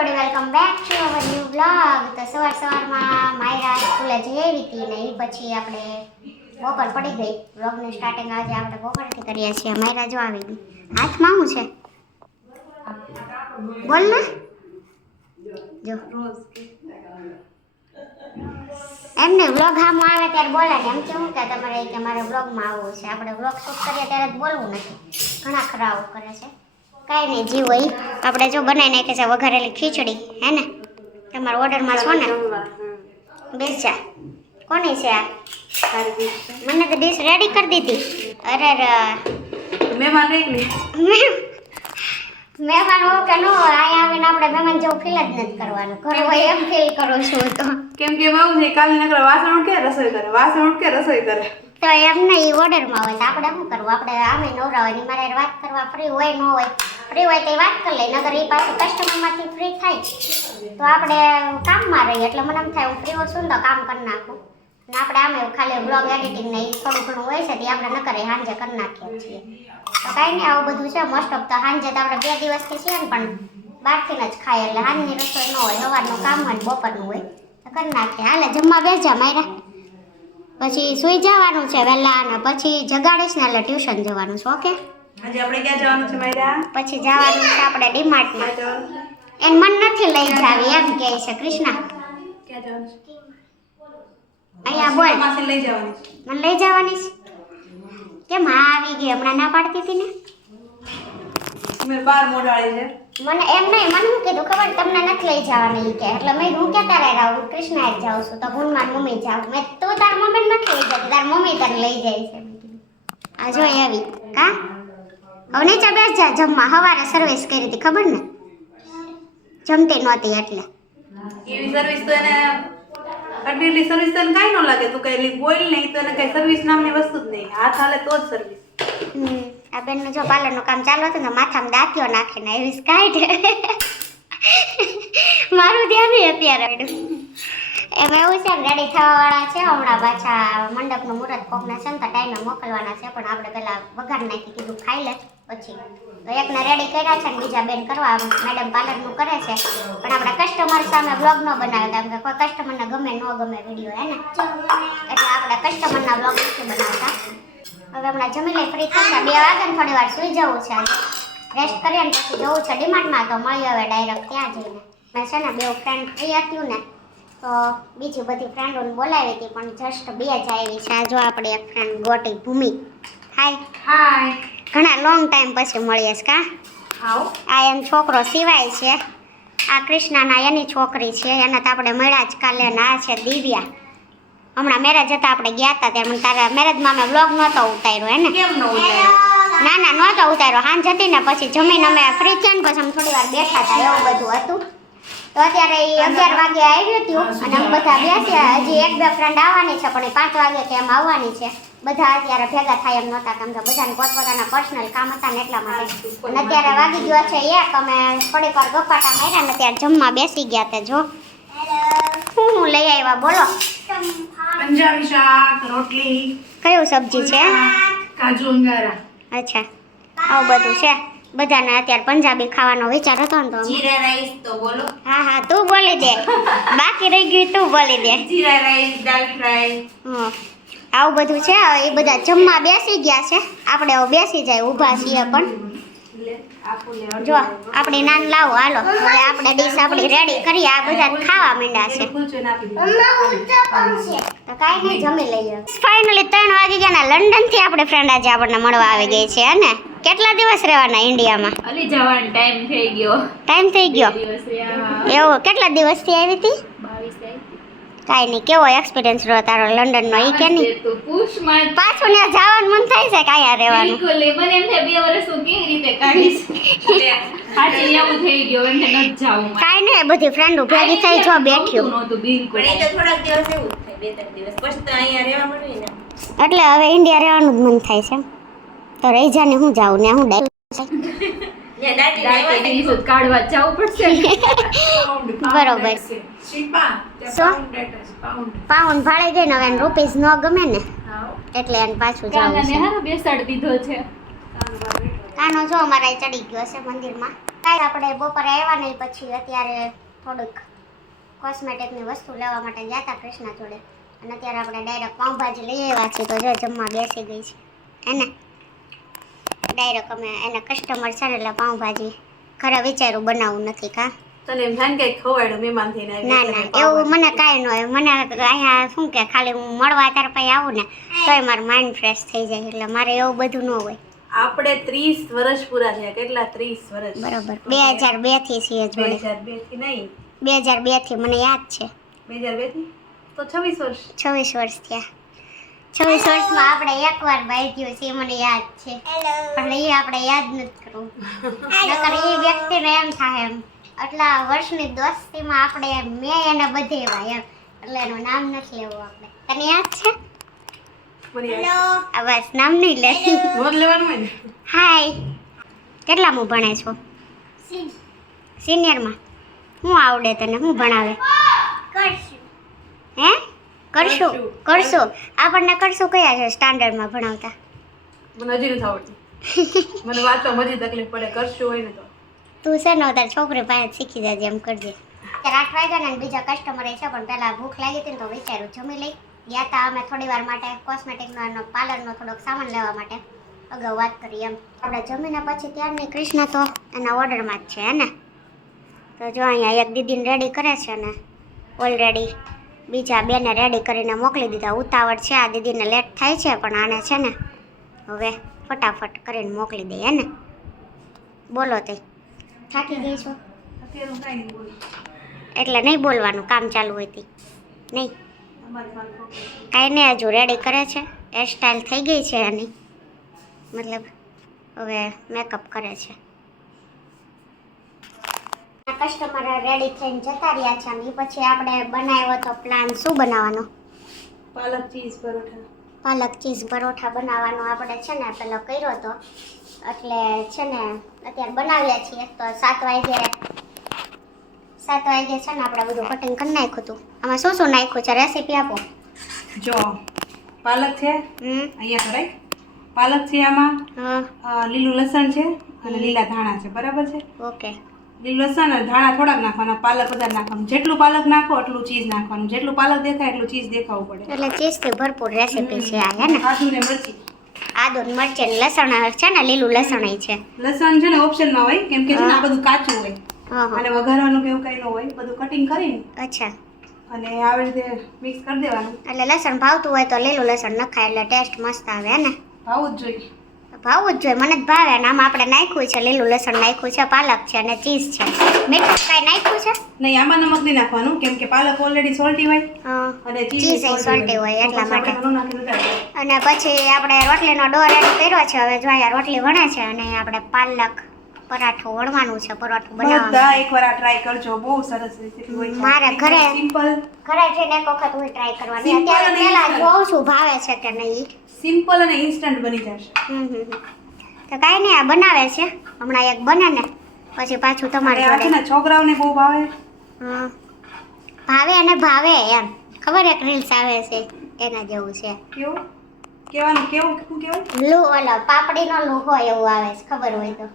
everybody, welcome back to our new vlog. તો સવારમાં માયરા સ્કૂલે જઈ આવી હતી ને એ પછી આપણે બપોર પડી ગઈ. વ્લોગની સ્ટાર્ટિંગ આજે આપણે બપોરથી કરીએ છીએ. માયરા જો આવી ગઈ. હાથમાં શું છે? બોલ ને. જો એમને વ્લોગ આમાં આવે ત્યારે બોલાય એમ કેવું કે તમારે કે મારે વ્લોગમાં આવવું છે. આપણે વ્લોગ શૂટ કરીએ ત્યારે જ બોલવું નથી. ઘણા ખરા આવું કરે છે. કાંઈ નહીં જીવ હોય. આપણે જો બનાવી નાખે છે વઘારેલી ખીચડી હે ને. તમારા ઓર્ડરમાં છો ને બેસા કોની છે આ? મને તો ડીશ રેડી કરી દીધી. અરે મહેમાન હો કે નો અહીંયા આવીને આપણે મહેમાન જેવું ફીલ જ નથી કરવાનું. ઘરે હોય એમ ફીલ કરું છું તો કેમ કે એવું છે કાલે નકર વાસણ ઉઠકે રસોઈ કરે તો એમ નહીં ઓર્ડરમાં હોય તો આપણે શું કરવું? આપણે આમે નવરા હોય ને મારે વાત કરવા ફ્રી હોય ન હોય. ફ્રી હોય તો વાત કરી લે. નગર એ પાછું કસ્ટમરમાંથી ફ્રી થાય તો આપણે કામમાં રહીએ. એટલે મને એમ થાય હું ફ્રી છું ને તો કામ કરી નાખું. અને આપણે આમે ખાલી બ્લોગ એડિટિંગ ને એ થોડું ઘણું હોય છે તે આપણે ન કરીએ સાંજે કરી નાખીએ છીએ. તો કાંઈ નહીં આવું બધું છે. મોસ્ટ ઓફ તો સાંજે તો આપણે 2 દિવસથી છીએ ને પણ બહારથી જ ખાઈએ એટલે સાંજની રસોઈ ન હોય. સવારનું કામ હોય ને બપોરનું હોય તો કરી નાખીએ. હાલે જમવા બેસજા માયરા. પછી સુઈ જવાનું છે વહેલા અને પછી જગાડીશ ને એટલે ટ્યુશન જવાનું છે. ઓકે આજે આપણે ક્યાં જવાનું છે માયરા? પછી જવાનું છે આપણે ડીમાર્ટમાં. એને મન નથી લઈ જાવી એમ કહે છે કૃષ્ણા. ક્યાં જવાનું છે? અહીંયા બોલ. માસી લઈ જવાની છે. મને લઈ જવાની છે કેમ? હા આવી ગઈ. હમણાં ના પાડતી હતી ને મે બાર મોડાળી છે. મને એમ નહીં. મને શું કીધું ખબર? તમને નથી લઈ જવાની કે એટલે મેં હું ક્યાં તારે રહું? કૃષ્ણા જ જાઉં છું તો ભૂલમાં મમ્મી જાઉં. મેં તું તાર મમ્મી નથી લઈ જતી, તાર મમ્મી તને લઈ જાય છે. આ જો આવી કા હવે નીચે બેસ જા જમવા. સવારે સર્વિસ કરી હતી ખબર ને? જમતી નહોતી એટલે એવી સર્વિસ તો એને અડલી સર્વિસ તો કાઈ ન લાગે. તું કઈ બોલ નહીં તો એને કઈ સર્વિસ નામની વસ્તુ જ નહીં. હાથ હાલે તો જ સર્વિસ. આ બેનનું જો પાર્લરનું કામ ચાલુ હતું ને માથામાં દાંતીઓ નાખીને એવી કાઢે. મારું ધ્યાન અત્યારે પડ્યું. એમાં એવું છે ને રેડી થવાવાળા છે હમણાં પાછા મંડપનું મુહૂર્ત કોકને છે ને તો ટાઈમે મોકલવાના છે. પણ આપણે પેલા વઘાર નાખી કીધું ખાઈ લે પછી તો એકને રેડી કર્યા છે ને બીજા બેન કરવા મેડમ પાર્લરનું કરે છે. પણ આપણે કસ્ટમર સામે બ્લોગ ન બનાવે કેમ કે કોઈ કસ્ટમરને ગમે ન ગમે વિડીયો હે ને એટલે આપણે કસ્ટમરના બ્લોગ નથી બનાવતા. હવે હમણાં જમી લઈ ફ્રી થશે. 2 વાગે ને થોડી વાર સુઈ જવું છે. રેસ્ટ કરીએ ને પછી જવું છે ડીમાર્ટમાં. તો મળીએ હવે ડાયરેક્ટ ત્યાં જઈને. મેં છે ને 2 ફ્રેન્ડ ફ્રી હતી ને તો બીજી બધી ફ્રેન્ડોને બોલાવી હતી પણ જસ્ટ 2 જ આવી છે. આ જો આપણે એક ફ્રેન્ડ ગોટી ભૂમિ. હાય. ઘણા લોંગ ટાઈમ પછી મળીએ છે કા? આ એનો છોકરો સિવાય છે. આ કૃષ્ણાના એની છોકરી છે. એને તો આપણે મળ્યા જ કાલે. ને આ છે દિવ્યા. હમણાં મેરેજ હતા આપણે ગયા હતા ત્યારે મને તારા મેરેજમાં અમે વ્લોગ નહોતો ઉતાર્યો હે ને? કેમ ન ઉતાર્યો? ના નહોતો ઉતાર્યો. સાંજ હતી ને પછી જમીન અમે ફ્રી થયા ને પછી અમે થોડી વાર બેઠા હતા એવું બધું હતું. તો અત્યારે 11 વાગે આવ્યું હતું અને અમે બધા બેસ્યા. હજી 1-2 ફ્રેન્ડ આવવાની છે પણ 5 વાગે કે એમ આવવાની છે. બધા અત્યારે ભેગા થાય એમ નહોતા કેમ કે બધાને પોતપોતાના પર્સનલ કામ હતા ને એટલા માટે. અને અત્યારે વાગી ગયો છે 1. અમે થોડીક વાર ગપાટા માર્યા ને ત્યારે જમવા બેસી ગયા હતા. જો હું લઈ આવ્યા બોલો? પંજાબી શાક, રોટલી. કયું સબ્જી છે? કાજુ અંગારા. અચ્છા આવું બધું છે. બધાને અત્યારે પંજાબી ખાવાનો વિચાર હતો ને તો જીરા રાઈસ તો બોલો. હા તું બોલી દે. બાકી રહી ગયું તું બોલી દે. જીરા રાઈસ, દાલ ફ્રાય. આવું બધું છે. એ બધા જમવા બેસી ગયા છે. આપણે હવે બેસી જાય ઊભા છીએ પણ જો આપણી નાન લાવો હાલો. હવે આપણે ડીશ આપણી રેડી કરીએ. આ બધા ખાવા માંડ્યા છે તો કાંઈ નહીં જમી લઈએ. ફાઇનલી 3 વાગી ગયા ને લંડનથી આપણે ફ્રેન્ડ આજે આપણને મળવા આવી ગઈ છે ને. કેટલા દિવસ રહેવાના ઇન્ડિયામાં? અલી જવાનો ટાઈમ થઈ ગયો. ટાઈમ થઈ ગયો એવું? કેટલા દિવસથી આવી હતી? 22. કાંઈ નહીં. કેવો એક્સપિરિયન્સ રહ્યો તારો લંડનનો? એ કે નહીં તો પૂછમાં પાછું ત્યાં જવાનું મન થાય છે કાંઈ રહેવાનું? બિલકુલ મને એમ થાય 2 વર્ષ હું કેવી રીતે કાઢીશ. સાચી એવું થઈ ગયો એમને ન જાવું. કાંઈ નહીં બધી ફ્રેન્ડો ભેગી થઈ જો બેઠ્યું નહોતું બિલકુલ. પણ એ તો થોડાક દિવસ એવું થાય 2-3 દિવસ પછી તો અહીંયા રહેવા મળવી ને. એટલે હવે ઇન્ડિયા રહેવાનું જ મન થાય છે. તો રહી જાને હું જાઉં ને હું દાટી કાઢવા જવું પડશે. બરોબર. શું? પાઉન્ડ ભાડે ગઈ ને હવે રૂપીસ ન ગમે ને એટલે એને પાછું જવું છે. હારો બેસાડી દીધો છે. નાનો જો અમારા ચડી ગયો છે મંદિરમાં. કાંઈ આપણે બપોરે આવ્યા નહીં પછી અત્યારે થોડુંક કોસ્મેટિકની વસ્તુ લેવા માટે ગયા હતા કૃષ્ણા જોડે અને અત્યારે આપણે ડાયરેક્ટ પાઉંભાજી લઈ આવ્યા છીએ. તો જો જમવા બેસી ગઈ છે એને ડાયરેક્ટ અમે એના કસ્ટમર છે ને એટલે પાઉંભાજી ઘરે વિચાર્યું બનાવવું નથી કા. તને એમ થાય ને કઈ ખવાડ્યું મહેમાન થઈને ના ના એવું મને કાંઈ ન હોય. મને અહીંયા શું કે ખાલી હું મળવા તાર પાસે આવું ને તોય મારું માઇન્ડ ફ્રેશ થઈ જાય એટલે મારે એવું બધું ન હોય. આપણે 30 વર્ષ પૂરા થયા. કેટલા 30 વર્ષ? બરોબર 2002 થી છીએ જોડે. 2002 થી નહીં 2002 થી મને યાદ છે. 2002 થી તો 26 વર્ષ. 26 વર્ષ થયા. 26 વર્ષમાં આપણે એકવાર બાંધ્યું છે એ મને યાદ છે પણ એ આપણે યાદ નથી કરવું. નકર એ વ્યક્તિને એમ થાય એમ આટલા વર્ષની દોસ્તીમાં આપણે મેં એને બધેવા એમ એટલે એનું નામ નથી લેવું આપણે. તને યાદ છે? આ બસ નામ નહીં લે. નોંધ લેવાનું હોય ને. હાય કેટલામું ભણે છો? સિનિયરમાં. શું આવડે તને? શું ભણાવે? હે કરશું કરશું આપણને કરશું કયા છે સ્ટાન્ડર્ડમાં ભણાવતા? મને હજી નથી આવડતી. મને વાંચવા હજી તકલીફ પડે. કરશું હોય ને તો તું છે ને તાર છોકરી પાસે શીખી જાય એમ કરજે. અત્યારે 8 વાગ્યા ને બીજા કસ્ટમર છે પણ પહેલા ભૂખ લાગી હતી ને તો વિચાર્યું જમી લઈ. ગયા હતા અમે થોડી વાર માટે કોસ્મેટિકનો અને પાર્લરનો થોડોક સામાન લેવા માટે અગાઉ વાત કરી એમ. આપણે જમીને પછી ત્યારની કૃષ્ણ તો એના ઓર્ડરમાં જ છે હે ને. તો જો અહીંયા એક દીદીને રેડી કરે છે ને ઓલરેડી બીજા બેને રેડી કરીને મોકલી દીધા. ઉતાવળ છે આ દીદીને લેટ થાય છે પણ આને છે ને હવે ફટાફટ કરીને મોકલી દે હે ને. બોલો તે થાકી ગઈ છો અત્યારે હું કાંઈ નહીં બોલું. એટલે નહીં બોલવાનું કામ ચાલુ હોય તે નહીં અમારી પાસે ખોટું. કાંઈ નહીં હજુ રેડી કરે છે. હેરસ્ટાઈલ થઈ ગઈ છે એની મતલબ હવે મેકઅપ કરે છે. કસ્ટમર રેડી થઈને જતા રહ્યા છે અને એ પછી આપણે બનાવ્યો તો પ્લાન શું બનાવવાનો? પાલક ચીઝ પરોઠા. પાલક ચીઝ પરોઠા બનાવવાનો આપણે છે ને પેલો કર્યો તો એટલે છે ને અત્યારે બનાવ્યા છીએ. તો 7 વાગે છે ને આપણે બધું કટિંગ કરી નાખ્યું હતું. આમાં શું શું નાખ્યું છે રેસીપી આપો. જો પાલક છે અહીંયા તો રાઈટ. પાલક છે આમાં, લીલું લસણ છે અને લીલા ધાણા છે. બરાબર છે? ઓકે. લીલું લસણ અને ધાણા થોડાક નાખવાના, પાલક વધારે નાખવાનું. જેટલું પાલક નાખો એટલું ચીઝ નાખવાનું. જેટલું પાલક દેખાય એટલું ચીઝ દેખાવું પડે. એટલે ચીઝથી ભરપૂર રેસીપી છે આ હે ને. આદુ ને મરચી. આદુ ને મરચી ને લસણ છે ને લીલું લસણ છે. લસણ છે ને ઓપ્શનમાં હોય કેમ કે છે ને આ બધું કાચું હોય હા હા અને વઘારવાનું કે એવું કઈ ન હોય. બધું કટિંગ કરીને અચ્છા. અને આવી રીતે મિક્સ કરી દેવાનું. એટલે લસણ ભાવતું હોય તો લીલું લસણ નખાય એટલે ટેસ્ટ મસ્ત આવે હે ને. ભાવવું જ જોઈએ. ભાવવું જ જોઈએ. મને જ ભાવે ને આમાં આપણે નાખ્યું છે લીલું લસણ નાખ્યું છે, પાલક છે અને ચીઝ છે. મીઠું કાંઈ નાખ્યું છે? નહીં આમાં નમક નહીં નાખવાનું કેમ કે પાલક ઓલરેડી સોલ્ટી હોય હા અને ચીઝ એ સોલ્ટી હોય એટલા માટે. નાખી વધારે. અને પછી આપણે રોટલીનો ડો રેડી કર્યો છે. હવે જો અહીંયા રોટલી વણે છે અને આપણે પાલક પરાઠું વણવાનું છે. પરાઠું બનાવવાનું. બધા એકવાર આ ટ્રાય કરજો. બહુ સરસ રેસીપી હોય છે. મારા ઘરે સિમ્પલ ઘરે જઈને એક વખત હું ટ્રાય કરવાની. Simple અત્યારે અને પહેલા instant. જોઉં છું ભાવે છે કે નહીં. સિમ્પલ અને ઇન્સ્ટન્ટ બની જશે. તો કાંઈ નહીં આ બનાવે છે હમણાં એક બને ને પછી પાછું તમારે અને આ છે જોડે. ને છોકરાઓને બહુ ભાવે. હા ભાવે અને ભાવે એમ ખબર એક રીલ્સ આવે છે એના જેવું છે. કેવું કેવાનું કેવું શું કેવું? લૂ ઓલો પાપડીનો લૂહો એવું આવે છે ખબર હોય તો.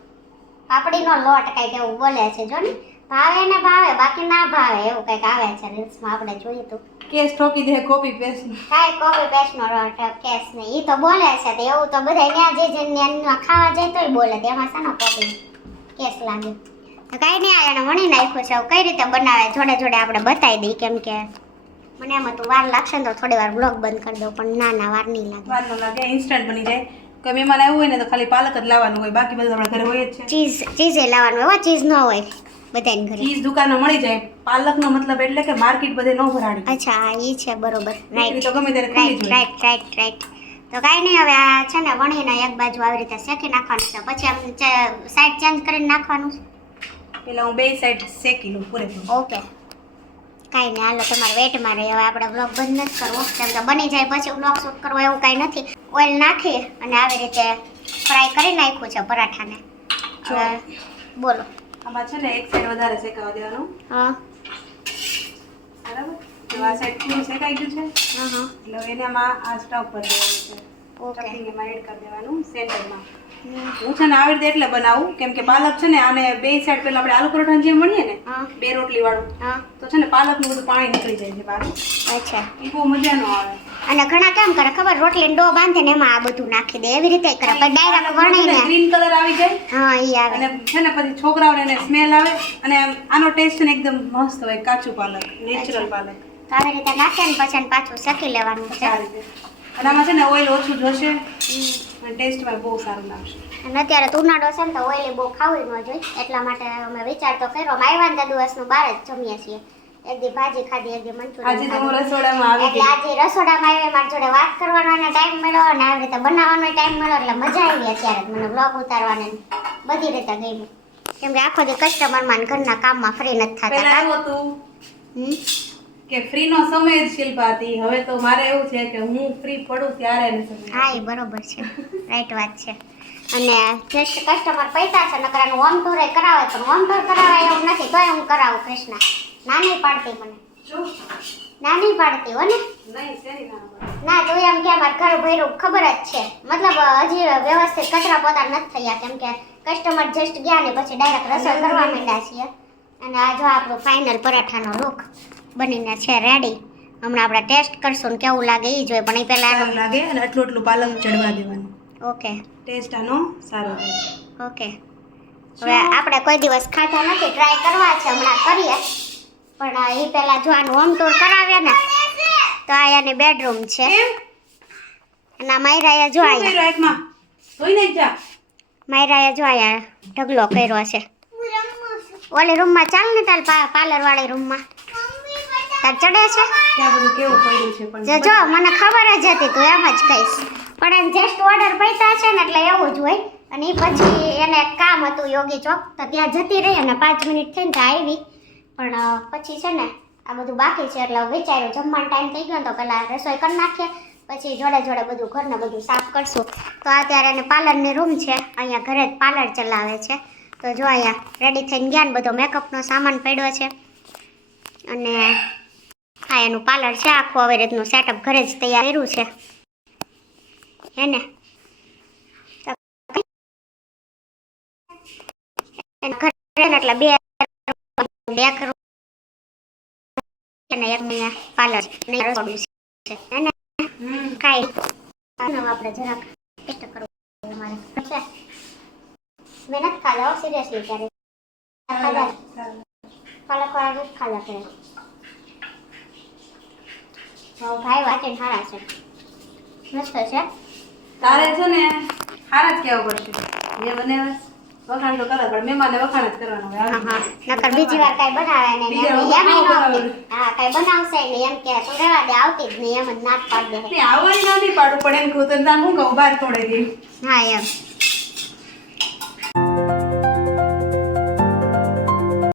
પાપડીનો લોટ કંઈક એવું બોલે છે જો ને. ભાવે ને ભાવે બાકી ના ભાવે એવું કંઈક આવે છે રીલ્સમાં આપણે જોયું હતું. કેસ ઠોકી દે કોપી પેસ્ટ. કાંઈ કોપી પેસ્ટનો કેસ નહીં. એ તો બોલે છે તો એવું તો બધા ત્યાં જે ખાવા જાય તોય બોલે તેમાં છે ને કોપી કેસ લાગે. તો કાંઈ નહીં આ એને વણી નાખ્યું છે. કઈ રીતે બનાવે જોડે જોડે આપણે બતાવી દઈએ કેમ કે મને એમ હતું વાર લાગશે ને તો થોડી વાર બ્લોગ બંધ કરી દઉં પણ ના વાર નહીં લાગે. વાર ન લાગે ઇન્સ્ટન્ટ બની જાય. કોઈ મહેમાન આવ્યું હોય ને તો ખાલી પાલક જ લાવવાનું હોય બાકી બધું આપણા ઘરે હોય જ છે. ચીઝ એ લાવવાનું હોય ચીઝ ન હોય બધાને ઘરે. ચીઝ દુકાનમાં મળી જાય. પાલકનો મતલબ એટલે કે માર્કેટ બધે ન ભરાણી. અચ્છા હા એ છે બરોબર. રાઈટ તો ગમે ત્યારે ખુલ્લી જ હોય. રાઈટ. તો કાંઈ નહીં હવે આ છે ને વણીને એક બાજુ આવી રીતે શેકી નાખવાનું છે પછી આમ સાઈડ ચેન્જ કરીને નાખવાનું છે. પેલા હું બે સાઈડ શેકી લઉં પૂરેપૂરું. ઓકે કાંઈ નહીં હાલો તમારે વેટમાં રહી. હવે આપણે બ્લોગ બંધ નથી કરવો કેમ કે બની જાય પછી બ્લોગ શૂટ કરવો એવું કાંઈ નથી. ઓઇલ નાખી અને આવી રીતે ફ્રાય કરી નાખ્યું છે પરાઠાને. હવે બોલો. આમાં છે ને એક સાઈડ વધારે શેકાવા દેવાનું. હા બરાબર. તો આ સાઈડ પૂરું શેકાઈ ગયું છે. હા એટલે એનામાં આ સ્ટવ પર દેવાનું છે. ઓકે સ્ટફિંગ એમાં એડ કરી દેવાનું સેન્ટરમાં. હું છે ને આવી રીતે એટલે બનાવું કેમ કે પાલક છે ને આને બે સાઈડ પેલા આપણે આલુ પરોઠા જેમ બનીએ ને હા. 2 રોટલી વાળું હા તો છે ને પાલકનું બધું પાણી નીકળી જાય છે બહાર. અચ્છા. એ બહુ મજા નો આવે. અને ઘણા કેમ કરે ખબર, રોટલીનો ડો બાંધે ને એમાં આ બધું નાખી દે, એવી રીતે કરે પછી ડાયરેક્ટ વણીને. ગ્રીન કલર આવી જાય હા ઈ આવે. અને છે ને પછી છોકરાઓને એને સ્મેલ આવે અને આનો ટેસ્ટ ને એકદમ મસ્ત હોય, કાચું પાલક, નેચરલ પાલક. તો આવી રીતે નાખે ને પછી એને પાછું શેકી લેવાનું છે. આ રીતે. અને આમાં છે ને ઓઇલ ઓછું જોશે અને ટેસ્ટમાં બહુ સારું લાગશે. અને અત્યારે તો ઉનાળો છે ને તો ઓઈલી બહુ ખાવું ન જોઈએ, એટલા માટે અમે વિચાર તો કર્યો. અમે આવ્યા ને ત્યાં દિવસનું બહાર જ જમીએ છીએ. એક દી ભાજી ખાધી, એક દી મંચુરિયન આજે તો હું રસોડામાં આવી એટલે આજે રસોડામાં આવી, મારી જોડે વાત કરવાનો ટાઈમ મળ્યો અને આવી રીતે બનાવવાનો ટાઈમ મળ્યો, એટલે મજા આવી અત્યારે જ મને બ્લોગ ઉતારવાની બધી રીતે ગમ્યું. કેમ કે આખો દી કસ્ટમરમાં ઘરના કામમાં ફ્રી નથી થતા. પહેલા એવું હતું કે ફ્રી નો સમય જ શિલ્પા હતી. હવે તો મારે એવું છે કે હું ફ્રી પડું ત્યારે એને સમય. હા એ બરોબર છે, રાઈટ વાત છે. અને જસ્ટ કસ્ટમર પૈસા છે નકરાનું હોમ ટૂર કરાવે, પણ હોમ ટૂર કરાવે એવું નથી તોય હું કરાવું. કૃષ્ણા નાની પાડતી મને, શું? નાની પાડતી હો ને. નહીં શેની ના પાડે. ના તું એમ કે મારે ઘર ભર્યું ખબર જ છે, મતલબ હજી વ્યવસ્થિત કચરા પોતા નથી થયા કેમ કે કસ્ટમર જસ્ટ ગયા ને પછી ડાયરેક્ટ રસોઈ કરવા માંડ્યા છીએ. અને આ જો આપણો ફાઇનલ પરાઠાનો લુક બનીને છે રેડી. હમણાં આપણે ટેસ્ટ કરશું ને કેવું લાગે એ જોઈએ, પણ એ પહેલા સારું લાગે અને આટલું પાલક ચડવા દેવાનું. ઓકે ટેસ્ટ આનો સારો રહેશે. ઓકે. હવે આપણે કોઈ દિવસ ખાધા નથી, ટ્રાય કરવા છે, હમણાં કરીએ. પણ એ પહેલા જો આનું હોમ ટૂર કરાવીએ ને તો આ એની બેડરૂમ છે. અને આ માયરાએ જો શું આયા કર્યું એકમાં? ધોઈને જ જા. માયરાએ જો આયા ઢગલો કર્યો છે. ઓલી રૂમમાં ચાલ ને તાર પાર્લર વાળી રૂમમાં તાર ચડે છે. ત્યાં બધું કેવું પડ્યું છે પણ જે જો મને ખબર જ હતી તું એમ જ કહીશ, પણ એમ જસ્ટ ઓર્ડર પૈસા છે ને એટલે એવું જ હોય. અને એ પછી એને એક કામ હતું યોગી ચોક, તો ત્યાં જતી રહી અને 5 મિનિટ થઈને તો આવી. પણ પછી છે ને આ બધું બાકી છે એટલે વિચાર્યું જમવાનો ટાઈમ થઈ ગયો તો પહેલાં રસોઈ કરી નાખીએ, પછી જોડે જોડે બધું ઘરને બધું સાફ કરશું. તો અત્યારે એને પાર્લરની રૂમ છે, અહીંયા ઘરે જ પાર્લર ચલાવે છે. તો જો અહીંયા રેડી થઈને ગયા ને બધો મેકઅપનો સામાન પડ્યો છે. અને હા એનું પાર્લર છે આખું આવી રીતનું સેટઅપ ઘરે જ તૈયાર કર્યું છે હે ને. ઘરે એટલે બે અને એક અહીંયા પાર્લર ને રસોડું છે હે ને. કાંઈ આપણે જરાક ટેસ્ટ કરવું અમારે છે. મેં નથી ખાધા સિરિયસલી ક્યારે ખાધા પાલક વાળા નથી ખાધા ક્યારે. ભાઈ વાંચીને સારા છે, મસ્ત છે. તારે છે ને હારા જ કહેવું પડશે. જે બને વખાણ તો કરે પણ મહેમાનને વખાણ જ કરવાનો હોય. હા હા નકર બીજી વાર કાંઈ બનાવે ને બીજા એમ વખાણ ન આવતી. બનાવે. હા કાંઈ બનાવશે ને એમ કે તું રહેવા દે, આવતી જ નહીં એમ જ નાક પાડી દે. આવવાની નથી પાડું પણ એમ કહું તો તાર હું કહું બહાર તોડે દે. હા એમ